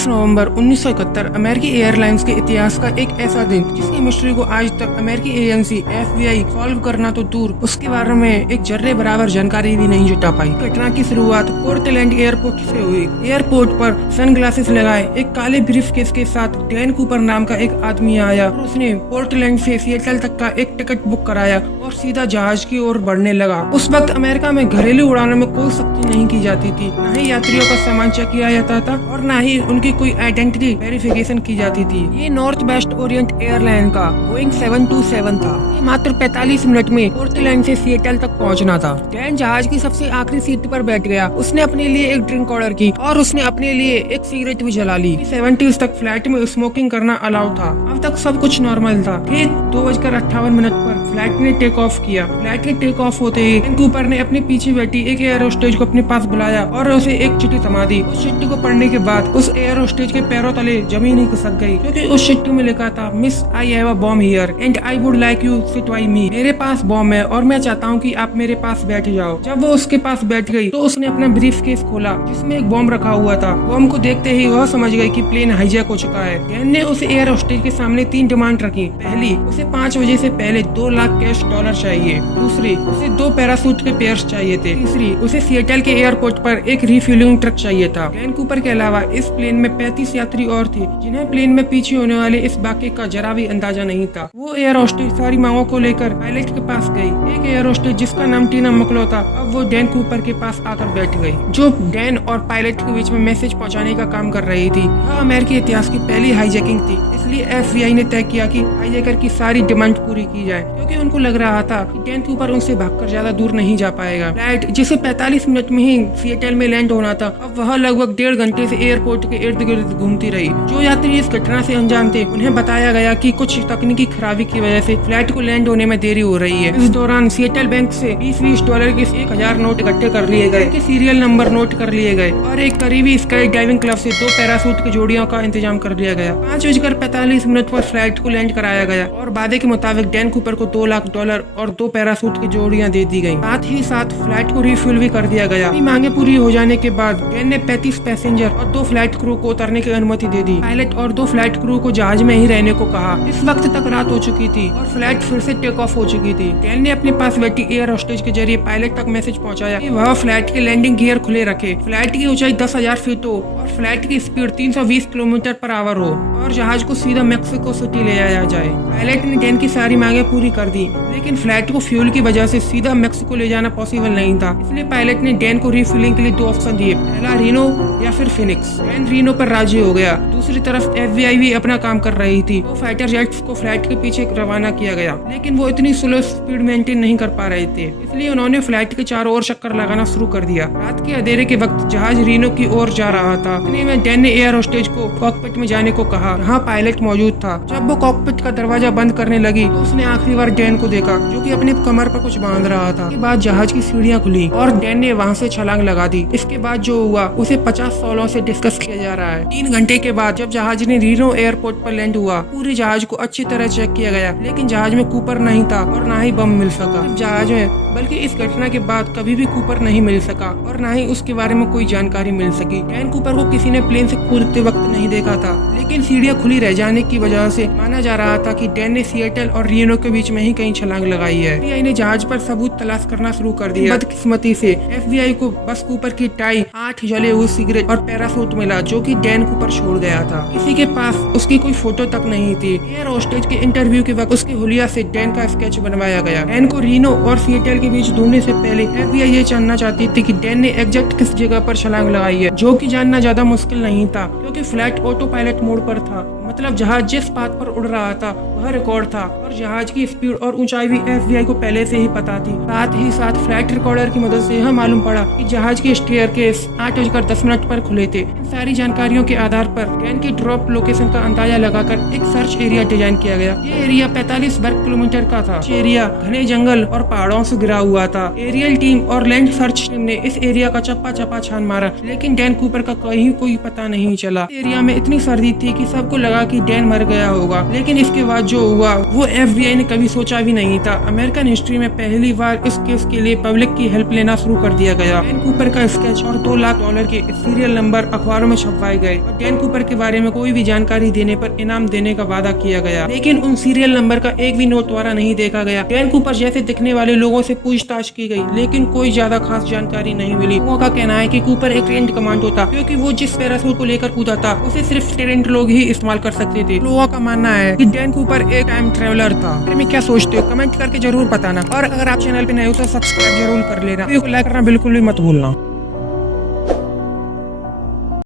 10 नवंबर 1971 अमेरिकी एयरलाइंस के इतिहास का एक ऐसा दिन जिसकी मिस्ट्री को आज तक अमेरिकी एजेंसी FBI सॉल्व करना तो दूर, उसके बारे में एक जर्रे बराबर जानकारी भी नहीं जुटा पाई। घटना की शुरुआत पोर्टलैंड एयरपोर्ट से हुई। एयरपोर्ट पर सनग्लासेस लगाए एक काले ब्रीफकेस के साथ डैन कूपर नाम का एक आदमी आया और उसने पोर्टलैंड से सिएटल तक का एक टिकट बुक कराया और सीधा जहाज की ओर बढ़ने लगा। उस वक्त अमेरिका में घरेलू उड़ानों में कोई सख्ती नहीं की जाती थी, न ही यात्रियों का सामान चेक किया जाता था और न ही उनकी कोई आइडेंटिटी वेरिफिकेशन की जाती थी। ये नॉर्थ वेस्ट ओरिएंट एयरलाइन का बोइंग 727 था। ये मात्र 45 मिनट में पोर्टलैंड से सिएटल तक पहुंचना था। डैन जहाज की सबसे आखिरी सीट पर बैठ गया। उसने अपने लिए एक ड्रिंक ऑर्डर की और उसने अपने लिए एक सिगरेट भी जला ली। 70 तक फ्लाइट में स्मोकिंग करना अलाउड था। अब तक सब कुछ नॉर्मल था। ठीक 2:58 पर फ्लाइट ने टेक ऑफ किया। फ्लाइट के टेक ऑफ होते ही डैन कूपर ने अपने पीछे बैठी एक एयर होस्टेज को अपने पास बुलाया और उसे एक चिट्ठी थमा दी। उस चिट्ठी को पढ़ने के बाद उस एयर होस्टेज के पैरों तले जमीन ही खिसक गई, क्योंकि उस चिट्ठी में लिखा था, miss I have a bomb here and I would like you sit by me. मेरे पास बॉम्ब है और मैं चाहता हूँ कि आप मेरे पास बैठ जाओ। जब वो उसके पास बैठ गई तो उसने अपना ब्रीफ केस खोला जिसमें एक बॉम्ब रखा हुआ था। बॉम्ब को देखते ही वह समझ गई कि प्लेन हाईजैक हो चुका है। डैन ने उस एयर होस्टेज के सामने 3 डिमांड रखी। पहली, उसे 5 बजे से पहले 2 लाख कैश डॉलर चाहिए। दूसरी, उसे 2 पैरासूट के पेयर्स चाहिए थे। तीसरी, उसे सिएटल के एयरपोर्ट पर एक रिफ्यूलिंग ट्रक चाहिए था। डैन कूपर के अलावा इस प्लेन में 35 यात्री और थे जिन्हें प्लेन में पीछे होने वाले इस वाक़ये का जरा भी अंदाजा नहीं था। वो एयर होस्टेज सारी मांगों को लेकर पायलट के पास गई। एक एयर होस्टेज जिसका नाम टीना मकलो था, अब वो डैन कूपर के पास आकर बैठ गई, जो डैन और पायलट के बीच में मैसेज पहुंचाने का काम कर रही थी। यह अमेरिकी इतिहास की पहली हाईजैकिंग थी, इसलिए FBI ने तय किया कि हाईजैकर की सारी डिमांड पूरी की जाए, क्योंकि उनको लग रहा था कि डैन कूपर उनसे भागकर ज्यादा दूर नहीं जा पाएगा। फ्लाइट जिसे 45 मिनट में ही सिएटल में लैंड होना था, अब वह लगभग 1.5 घंटे से एयरपोर्ट के इर्द गिर्द घूमती रही। जो यात्री इस घटना से अनजान थे उन्हें बताया गया कि कुछ तकनीकी खराबी की वजह से फ्लाइट को लैंड होने में देरी हो रही है। इस दौरान सिएटल बैंक से 20-20 डॉलर के 1000 नोट इकट्ठे कर लिए गए, उनके सीरियल नंबर नोट कर लिए गए और एक करीबी स्काई डाइविंग क्लब से 2 पैरासूट की जोड़ियों का इंतजाम कर लिया गया। 5:45 मिनट पर फ्लाइट को लैंड कराया गया और वादे के मुताबिक डैन कूपर को 2 लाख डॉलर और 2 पैरासूट की जोड़ियां दे दी गई। साथ ही साथ फ्लाइट को रिफ्यूल भी कर दिया गया। मांगे पूरी हो जाने के बाद डैन ने 35 पैसेंजर और 2 फ्लाइट क्रू को उतरने की अनुमति दे दी। पायलट और 2 फ्लाइट क्रू को जहाज में ही रहने को कहा। इस वक्त तक रात हो चुकी थी और फ्लाइट फिर से टेक ऑफ हो चुकी थी। डैन ने अपने पास बैठी एयर होस्टेज के जरिए पायलट तक मैसेज पहुंचाया कि वह फ्लाइट के लैंडिंग गियर खुले रखे, फ्लाइट की ऊंचाई 10,000 फीट हो और फ्लाइट की स्पीड 320 किलोमीटर पर आवर हो और जहाज को सीधा मैक्सिको सिटी ले जाया जाए। पायलट ने डैन की सारी मांगे पूरी कर दी, लेकिन फ्लाइट को फ्यूल की वजह से सीधा मैक्सिको ले जाना पॉसिबल नहीं था। इसलिए पायलट ने डैन को रिफ्यूलिंग के लिए 2 ऑप्शन दिए, पहला रीनो या फिर फिनिक्स। डैन रीनो पर राजी हो गया। दूसरी तरफ FBI भी अपना काम कर रही थी। तो फाइटर जेट्स को फ्लाइट के पीछे रवाना किया गया, लेकिन वो इतनी स्लो स्पीड मेंटेन नहीं कर पा रहे थे, इसलिए उन्होंने फ्लाइट के चारों ओर चक्कर लगाना शुरू कर दिया। रात के अंधेरे के वक्त जहाज रीनो की ओर जा रहा था। इतने में डैन ने एयर होस्टेज को कॉकपिट में जाने को कहा, जहाँ पायलट मौजूद था। जब वो कॉकपिट का दरवाजा बंद करने लगी तो उसने आखिरी बार डैन को देखा, जो कि अपने कमर पर कुछ बांध रहा था। इसके बाद जहाज की सीढ़ियाँ खुली और डैन ने वहाँ से छलांग लगा दी। इसके बाद जो हुआ उसे 50 सालों से डिस्कस किया जा रहा है। 3 घंटे के बाद जब जहाज ने रीनो एयरपोर्ट पर लैंड हुआ, पूरे जहाज को अच्छी तरह चेक किया गया, लेकिन जहाज में कूपर नहीं था और न ही बम मिल सका। जहाज में बल्कि इस घटना के बाद कभी भी कूपर नहीं मिल सका और न ही उसके बारे में कोई जानकारी मिल सकी। डैन कूपर को किसी ने प्लेन से कूदते वक्त नहीं देखा था, लेकिन सीढ़ियाँ खुली रह जाने की वजह से माना जा रहा था कि डैन ने सिएटल और रीनो के बीच में ही कहीं छलांग लगाई है। FBI ने जहाज पर सबूत तलाश करना शुरू कर दिया। बदकिस्मती से FBI को बस कूपर की टाई, 8 जले हुए सिगरेट और पैरासूट मिला, जो कि डैन कूपर छोड़ गया था। किसी के पास उसकी कोई फोटो तक नहीं थी। एयर होस्टेज के इंटरव्यू के वक्त उसके हुलिया से डैन का स्केच बनवाया गया। डैन को रीनो और सिएटल के बीच ढूंढने से पहले FBI ये जानना चाहती थी कि डैन ने एग्जैक्ट किस जगह पर छलांग लगाई है, जो कि जानना ज्यादा मुश्किल नहीं था, क्योंकि फ्लाइट ऑटो पायलट मोड पर था। मतलब जहाज जिस पाथ पर उड़ रहा था वह रिकॉर्ड था और जहाज की स्पीड और ऊंचाई भी FBI को पहले से ही पता थी। साथ ही साथ फ्लाइट रिकॉर्डर की मदद से यह मालूम पड़ा कि जहाज के स्टेयरकेस 8:10 पर खुले थे। इन सारी जानकारियों के आधार पर डैन की ड्रॉप लोकेशन का अंदाजा लगाकर एक सर्च एरिया डिजाइन किया गया। ये एरिया 45 वर्ग किलोमीटर का था। एरिया घने जंगल और पहाड़ों से घिरा हुआ था। एरियल टीम और लैंड सर्च टीम ने इस एरिया का चप्पा चप्पा छान मारा, लेकिन डैन कूपर का कहीं कोई पता नहीं चला। एरिया में इतनी सर्दी थी कि सबको लगा कि डैन मर गया होगा, लेकिन इसके बाद जो हुआ वो FBI ने कभी सोचा भी नहीं था। अमेरिकन हिस्ट्री में पहली बार इस केस के लिए पब्लिक की हेल्प लेना शुरू कर दिया गया। डैन कूपर का स्केच और $2 लाख के सीरियल नंबर अखबारों में छपवाए गए और डैन कूपर के बारे में कोई भी जानकारी देने पर इनाम देने का वादा किया गया, लेकिन उन सीरियल नंबर का एक भी नोट द्वारा नहीं देखा गया। डैन कूपर जैसे दिखने वाले लोगों से पूछताछ की गई, लेकिन कोई ज्यादा खास जानकारी नहीं मिली। लोगों का कहना है कि कूपर एक ट्रेंड कमांडो था, क्योंकि वो जिस पैराशूट को लेकर कूदा था उसे सिर्फ ट्रेंड लोग ही इस्तेमाल कर सकते थे। लोगों का मानना है कि डैन कूपर एक टाइम ट्रेवलर था। में क्या सोचते हो कमेंट करके जरूर बताना, और अगर आप चैनल पे नए हो तो सब्सक्राइब जरूर कर लेना, लाइक करना बिल्कुल भी मत भूलना।